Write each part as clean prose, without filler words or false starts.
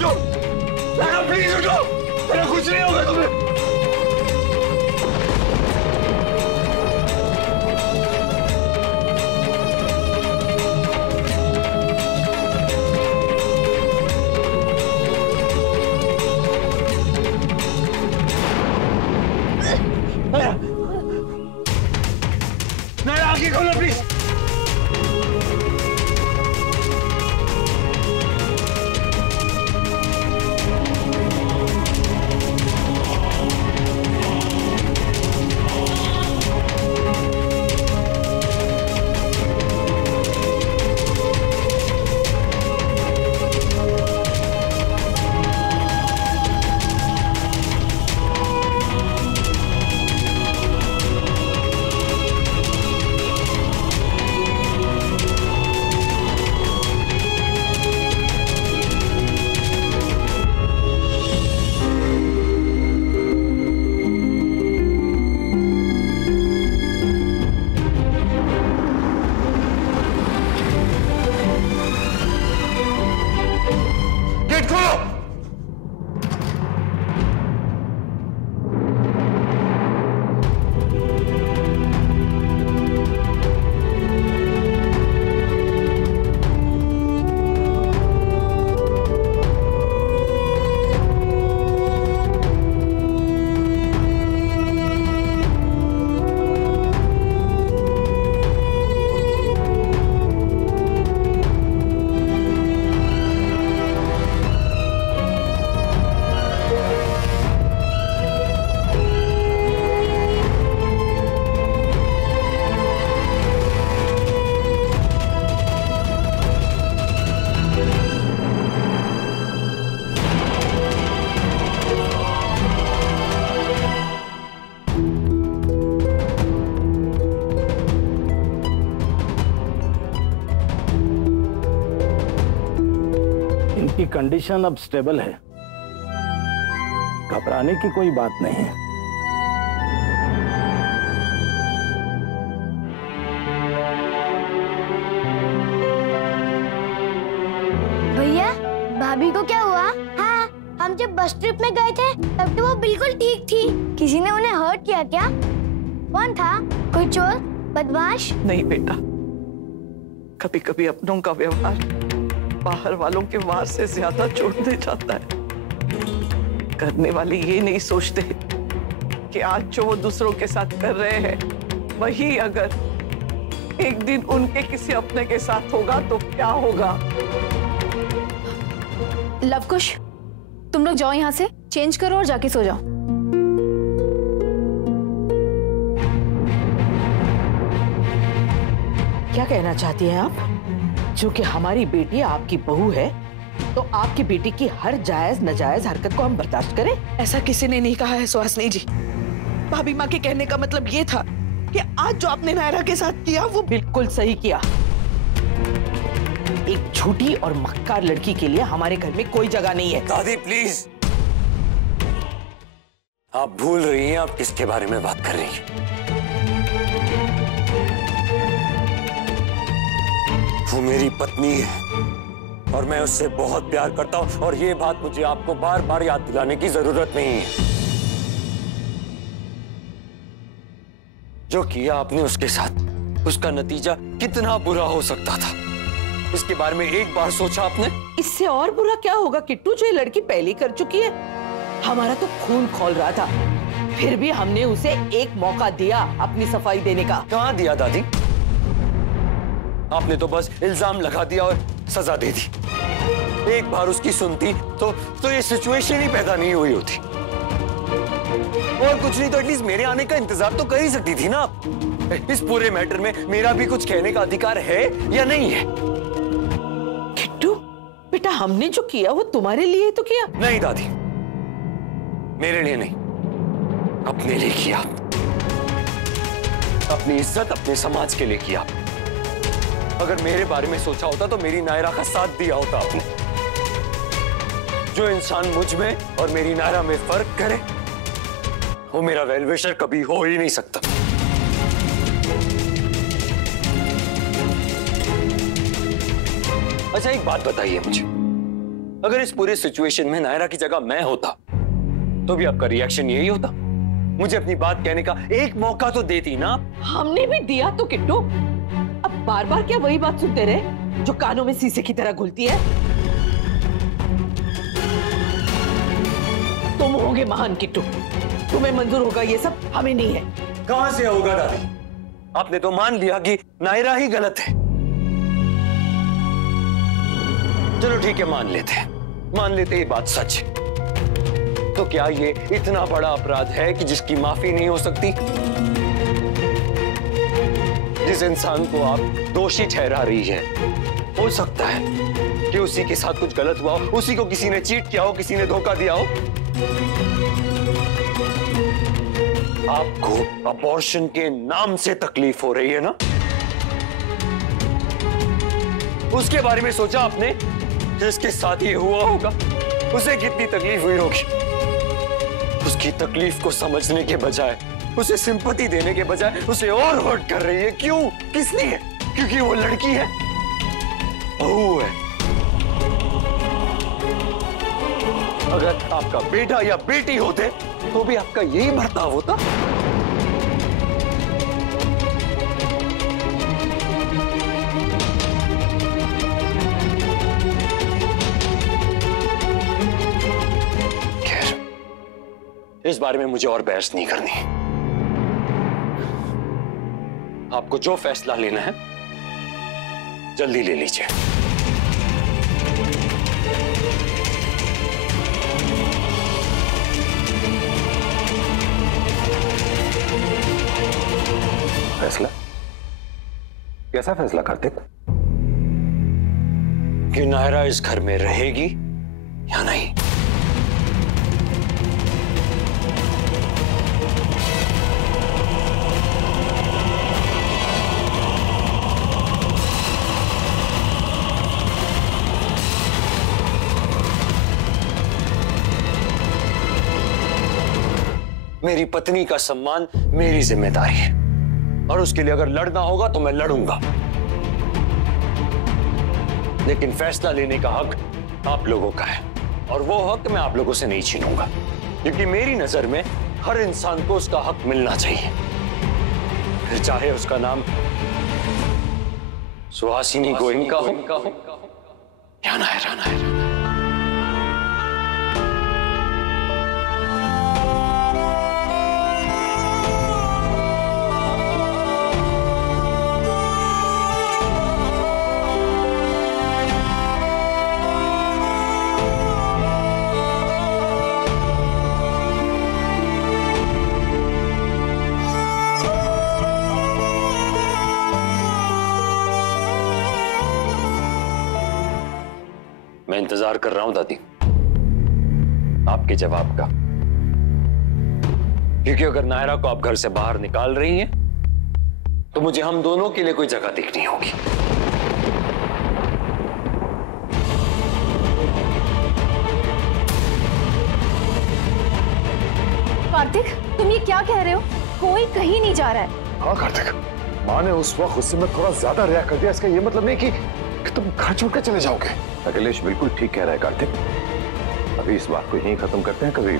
उठो, नायरा प्लीज उठो, मेरा कुछ नहीं होगा तुम्हें। नायरा आंखें खोलो प्लीज। की कंडीशन अब स्टेबल है, घबराने की कोई बात नहीं है। भैया, भाभी को क्या हुआ? हाँ, हम जब बस ट्रिप में गए थे तब तो वो बिल्कुल ठीक थी। किसी ने उन्हें हर्ट किया क्या? कौन था? कोई चोर, बदमाश? नहीं बेटा, कभी कभी अपनों का व्यवहार बाहर वालों के वार से ज्यादा जोड़ दे जाता है। करने वाले ये नहीं सोचते कि आज जो वो दूसरों के साथ कर रहे हैं वही अगर एक दिन उनके किसी अपने के साथ होगा तो क्या होगा। लवकुश, तुम लोग जाओ यहाँ से, चेंज करो और जाके सो जाओ। क्या कहना चाहती हैं आप? क्योंकि हमारी बेटी आपकी बहू है तो आपकी बेटी की हर जायज नजायज हरकत को हम बर्दाश्त करें? ऐसा किसी ने नहीं कहा है सुहासिनी जी। भाभी माँ के कहने का मतलब ये था कि आज जो आपने नायरा के साथ किया वो बिल्कुल सही किया। एक झूठी और मक्कार लड़की के लिए हमारे घर में कोई जगह नहीं है। दादी प्लीज, आप भूल रही हैं आप किसके बारे में बात कर रही हैं। वो मेरी पत्नी है और मैं उससे बहुत प्यार करता हूं और ये बात मुझे आपको बार बार याद दिलाने की जरूरत नहीं है। जो किया आपने उसके साथ, उसका नतीजा कितना बुरा हो सकता था, इसके बारे में एक बार सोचा आपने? इससे और बुरा क्या होगा किट्टू, जो ये लड़की पहले कर चुकी है। हमारा तो खून खौल रहा था, फिर भी हमने उसे एक मौका दिया अपनी सफाई देने का। कहाँ दिया दादी? आपने तो बस इल्जाम लगा दिया और सजा दे दी। एक बार उसकी सुनती तो ये सिचुएशन ही पैदा नहीं हुई होती। और कुछ नहीं तो एटलीस्ट मेरे आने का इंतजार तो कर ही सकती थी ना आप। इस पूरे मैटर में मेरा भी कुछ कहने का अधिकार है या नहीं है? किट्टू बेटा, हमने जो किया वो तुम्हारे लिए तो किया। नहीं दादी, मेरे लिए नहीं, अपने लिए किया। अपनी इज्जत, अपने समाज के लिए किया। अगर मेरे बारे में सोचा होता तो मेरी नायरा का साथ दिया होता आपने। जो इंसान मुझ में और मेरी नायरा में फर्क करे वो मेरा वेलविशर कभी हो ही नहीं सकता। अच्छा एक बात बताइए मुझे, अगर इस पूरे सिचुएशन में नायरा की जगह मैं होता तो भी आपका रिएक्शन यही होता? मुझे अपनी बात कहने का एक मौका तो देती ना। हमने भी दिया तो किट्टू, अब बार बार क्या वही बात सुनते रहे जो कानों में शीशे की तरह घुलती है? तुम होगे महान किट्टू, तुम्हें मंजूर होगा ये सब, हमें नहीं है। कहां से होगा दादी? आपने तो मान लिया कि नायरा ही गलत है। चलो ठीक है, मान लेते ये बात सच है। तो क्या ये इतना बड़ा अपराध है कि जिसकी माफी नहीं हो सकती? जिस इंसान को आप दोषी ठहरा रही है, हो सकता है कि उसी के साथ कुछ गलत हुआ हो, उसी को किसी ने चीट किया हो, किसी ने धोखा दिया हो। आपको अबॉर्शन के नाम से तकलीफ हो रही है ना? उसके बारे में सोचा आपने? जिसके साथ ये हुआ होगा उसे कितनी तकलीफ हुई होगी। उसकी तकलीफ को समझने के बजाय, उसे सिंपैथी देने के बजाय उसे और हर्ट कर रही है। क्यों? किस लिए? क्योंकि वो लड़की है, बहू है। अगर आपका बेटा या बेटी होते तो भी आपका यही बर्ताव होता। खैर, इस बारे में मुझे और बहस नहीं करनी। आपको जो फैसला लेना है जल्दी ले लीजिए। फैसला? कैसा फैसला करते? कि नायरा इस घर में रहेगी या नहीं। मेरी पत्नी का सम्मान मेरी जिम्मेदारी है, और उसके लिए अगर लड़ना होगा तो मैं लड़ूंगा। लेकिन फैसला लेने का हक आप लोगों का है, और वो हक मैं आप लोगों से नहीं छीनूंगा, क्योंकि मेरी नजर में हर इंसान को उसका हक मिलना चाहिए, फिर चाहे उसका नाम सुहासिनी गोयनका हो या नायरा। मैं इंतजार कर रहा हूं दादी आपके जवाब का, क्योंकि अगर नायरा को आप घर से बाहर निकाल रही हैं तो मुझे हम दोनों के लिए कोई जगह देखनी होगी। कार्तिक, तुम ये क्या कह रहे हो? कोई कहीं नहीं जा रहा है। हाँ कार्तिक, माँ ने उस वक्त गुस्से में थोड़ा ज्यादा रिएक्ट कर दिया। इसका ये मतलब नहीं कि तुम घर छोड़कर चले जाओगे। अखिलेश बिल्कुल ठीक कह रहा है कार्तिक, अभी इस बात को यहीं खत्म करते हैं, कभी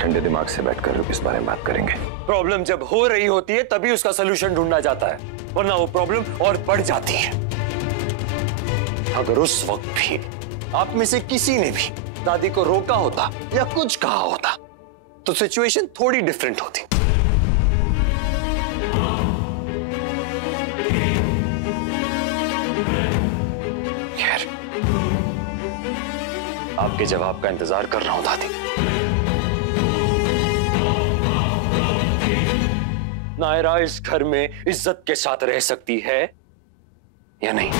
ठंडे दिमाग से बैठकर इस बारे में बात करेंगे। प्रॉब्लम जब हो रही होती है तभी उसका सलूशन ढूंढा जाता है, वरना वो प्रॉब्लम और बढ़ जाती है। अगर उस वक्त भी आप में से किसी ने भी दादी को रोका होता या कुछ कहा होता तो सिचुएशन थोड़ी डिफरेंट होती। खैर, आपके जवाब का इंतजार कर रहा हूं दादी। नायरा इस घर में इज्जत के साथ रह सकती है या नहीं?